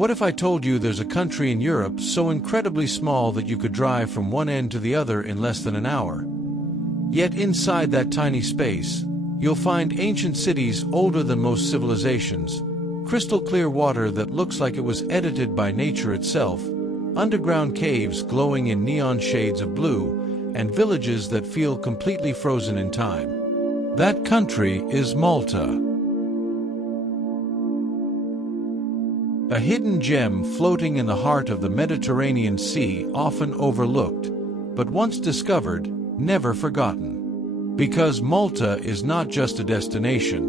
What if I told you there's a country in Europe so incredibly small that you could drive from one end to the other in less than an hour? Yet inside that tiny space, you'll find ancient cities older than most civilizations, crystal clear water that looks like it was edited by nature itself, underground caves glowing in neon shades of blue, and villages that feel completely frozen in time. That country is Malta. A hidden gem floating in the heart of the Mediterranean Sea, often overlooked, but once discovered, never forgotten. Because Malta is not just a destination.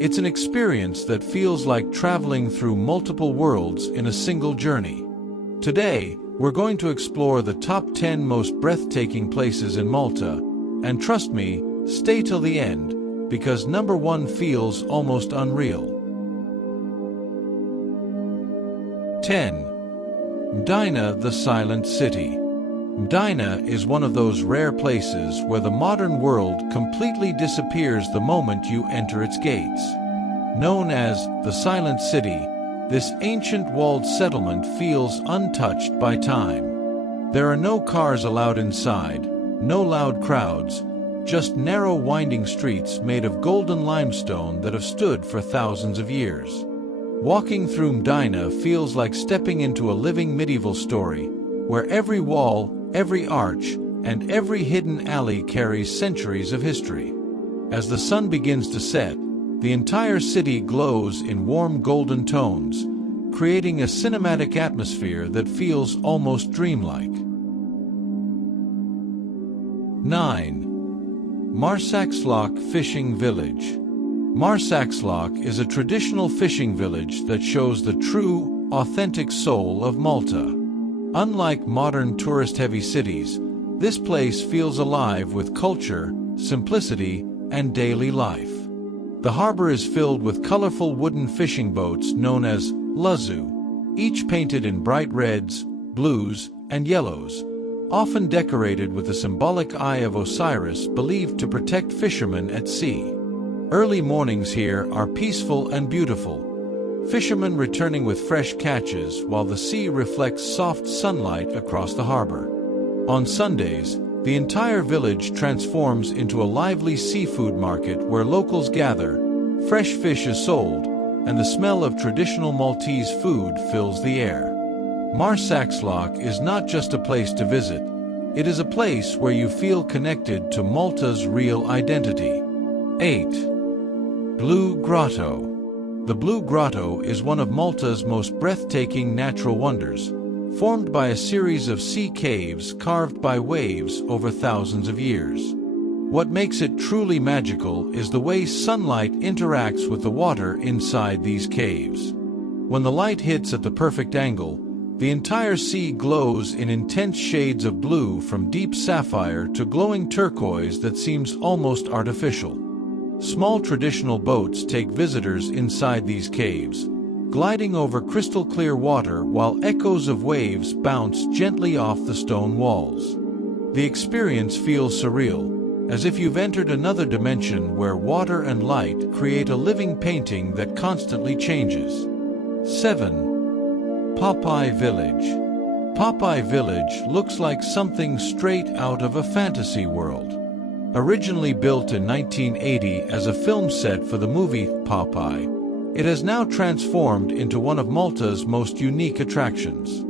It's an experience that feels like traveling through multiple worlds in a single journey. Today, we're going to explore the top 10 most breathtaking places in Malta, and trust me, stay till the end, because number 1 feels almost unreal. 10. Medina, the Silent City. Medina is one of those rare places where the modern world completely disappears the moment you enter its gates. Known as the Silent City, this ancient walled settlement feels untouched by time. There are no cars allowed inside, no loud crowds, just narrow winding streets made of golden limestone that have stood for thousands of years. Walking through Medina feels like stepping into a living medieval story, where every wall, every arch, and every hidden alley carries centuries of history. As the sun begins to set, the entire city glows in warm golden tones, creating a cinematic atmosphere that feels almost dreamlike. 9. Marsaxlokk Fishing Village. Marsaxlokk is a traditional fishing village that shows the true, authentic soul of Malta. Unlike modern tourist-heavy cities, this place feels alive with culture, simplicity, and daily life. The harbor is filled with colorful wooden fishing boats known as lazu, each painted in bright reds, blues, and yellows, often decorated with the symbolic eye of Osiris believed to protect fishermen at sea. Early mornings here are peaceful and beautiful, fishermen returning with fresh catches while the sea reflects soft sunlight across the harbor. On Sundays, the entire village transforms into a lively seafood market where locals gather, fresh fish is sold, and the smell of traditional Maltese food fills the air. Marsaxlokk is not just a place to visit, it is a place where you feel connected to Malta's real identity. 8. Blue Grotto. The Blue Grotto is one of Malta's most breathtaking natural wonders, formed by a series of sea caves carved by waves over thousands of years. What makes it truly magical is the way sunlight interacts with the water inside these caves. When the light hits at the perfect angle, the entire sea glows in intense shades of blue, from deep sapphire to glowing turquoise that seems almost artificial. Small traditional boats take visitors inside these caves, gliding over crystal clear water while echoes of waves bounce gently off the stone walls. The experience feels surreal, as if you've entered another dimension where water and light create a living painting that constantly changes. 7. Popeye Village. Popeye Village looks like something straight out of a fantasy world. Originally built in 1980 as a film set for the movie Popeye, it has now transformed into one of Malta's most unique attractions.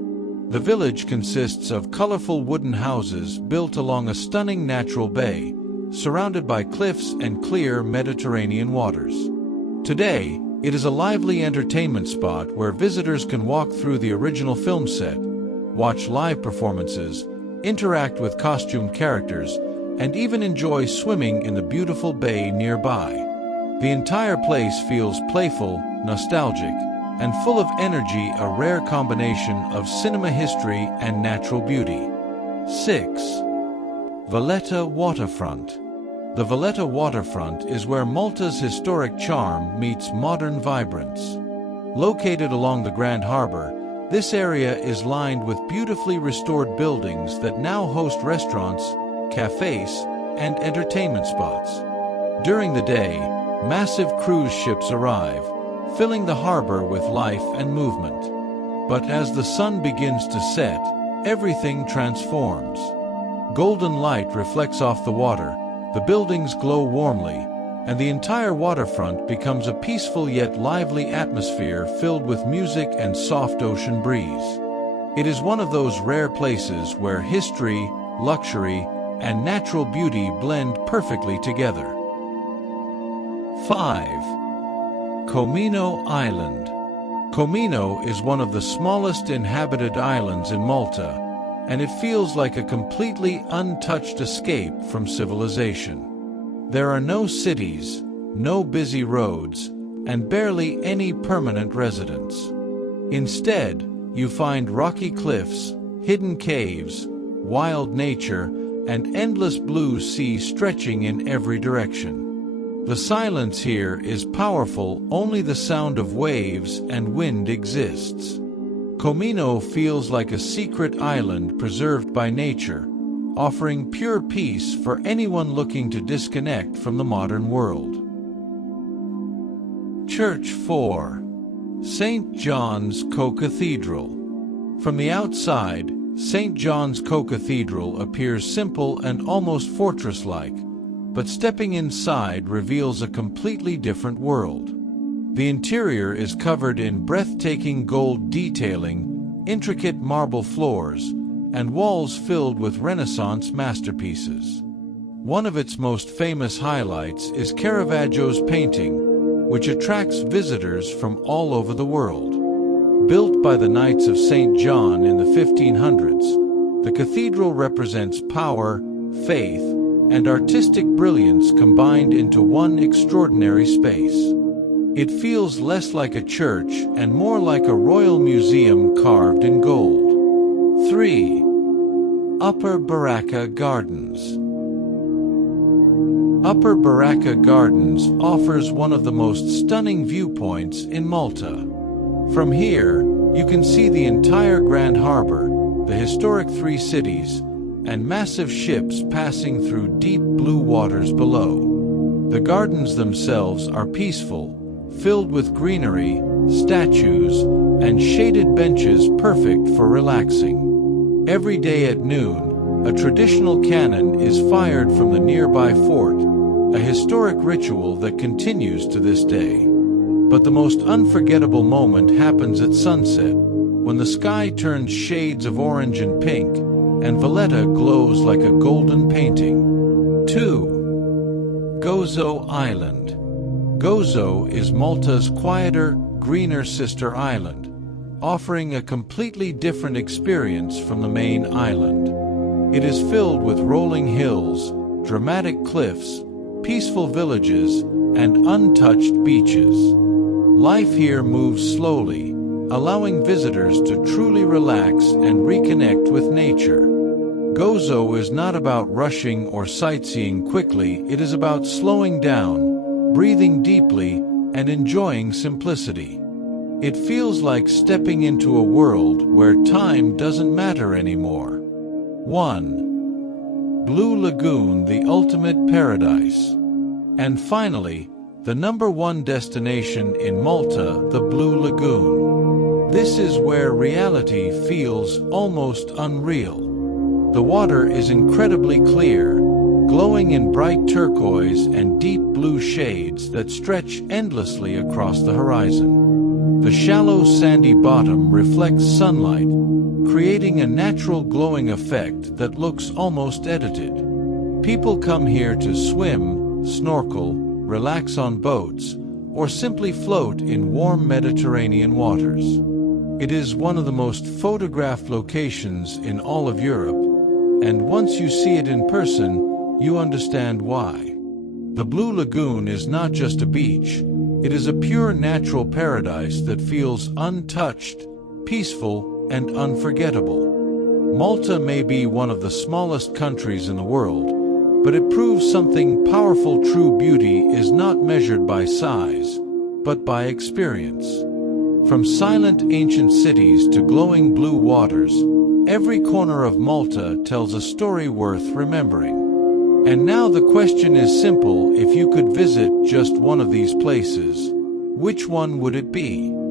The village consists of colorful wooden houses built along a stunning natural bay, surrounded by cliffs and clear Mediterranean waters. Today, it is a lively entertainment spot where visitors can walk through the original film set, watch live performances, interact with costumed characters, and even enjoy swimming in the beautiful bay nearby. The entire place feels playful, nostalgic, and full of energy, a rare combination of cinema history and natural beauty. 6. Valletta Waterfront. The Valletta Waterfront is where Malta's historic charm meets modern vibrance. Located along the Grand Harbor, this area is lined with beautifully restored buildings that now host restaurants, cafes, and entertainment spots. During the day, massive cruise ships arrive, filling the harbor with life and movement. But as the sun begins to set, everything transforms. Golden light reflects off the water, the buildings glow warmly, and the entire waterfront becomes a peaceful yet lively atmosphere filled with music and soft ocean breeze. It is one of those rare places where history, luxury, and natural beauty blend perfectly together. 5. Comino Island. Comino is one of the smallest inhabited islands in Malta, and it feels like a completely untouched escape from civilization. There are no cities, no busy roads, and barely any permanent residents. Instead, you find rocky cliffs, hidden caves, wild nature, and endless blue sea stretching in every direction. The silence here is powerful, only the sound of waves and wind exists. Comino feels like a secret island preserved by nature, offering pure peace for anyone looking to disconnect from the modern world. Church 4. St. John's Co-Cathedral. From the outside, St. John's Co-Cathedral appears simple and almost fortress-like, but stepping inside reveals a completely different world. The interior is covered in breathtaking gold detailing, intricate marble floors, and walls filled with Renaissance masterpieces. One of its most famous highlights is Caravaggio's painting, which attracts visitors from all over the world. Built by the Knights of St. John in the 1500s, the cathedral represents power, faith, and artistic brilliance combined into one extraordinary space. It feels less like a church and more like a royal museum carved in gold. 3. Upper Baraka Gardens. Upper Baraka Gardens offers one of the most stunning viewpoints in Malta. From here, you can see the entire Grand Harbor, the historic three cities, and massive ships passing through deep blue waters below. The gardens themselves are peaceful, filled with greenery, statues, and shaded benches perfect for relaxing. Every day at noon, a traditional cannon is fired from the nearby fort, a historic ritual that continues to this day. But the most unforgettable moment happens at sunset, when the sky turns shades of orange and pink, and Valletta glows like a golden painting. 2. Gozo Island. Gozo is Malta's quieter, greener sister island, offering a completely different experience from the main island. It is filled with rolling hills, dramatic cliffs, peaceful villages, and untouched beaches. Life here moves slowly, allowing visitors to truly relax and reconnect with nature. Gozo is not about rushing or sightseeing quickly, it is about slowing down, breathing deeply, and enjoying simplicity. It feels like stepping into a world where time doesn't matter anymore. 1. Blue Lagoon, the ultimate paradise. And finally, the #1 destination in Malta, the Blue Lagoon. This is where reality feels almost unreal. The water is incredibly clear, glowing in bright turquoise and deep blue shades that stretch endlessly across the horizon. The shallow sandy bottom reflects sunlight, creating a natural glowing effect that looks almost edited. People come here to swim, snorkel, relax on boats, or simply float in warm Mediterranean waters. It is one of the most photographed locations in all of Europe, and once you see it in person, you understand why. The Blue Lagoon is not just a beach, it is a pure natural paradise that feels untouched, peaceful, and unforgettable. Malta may be one of the smallest countries in the world, but it proves something powerful. True beauty is not measured by size, but by experience. From silent ancient cities to glowing blue waters, every corner of Malta tells a story worth remembering. And now the question is simple: if you could visit just one of these places, Which one would it be?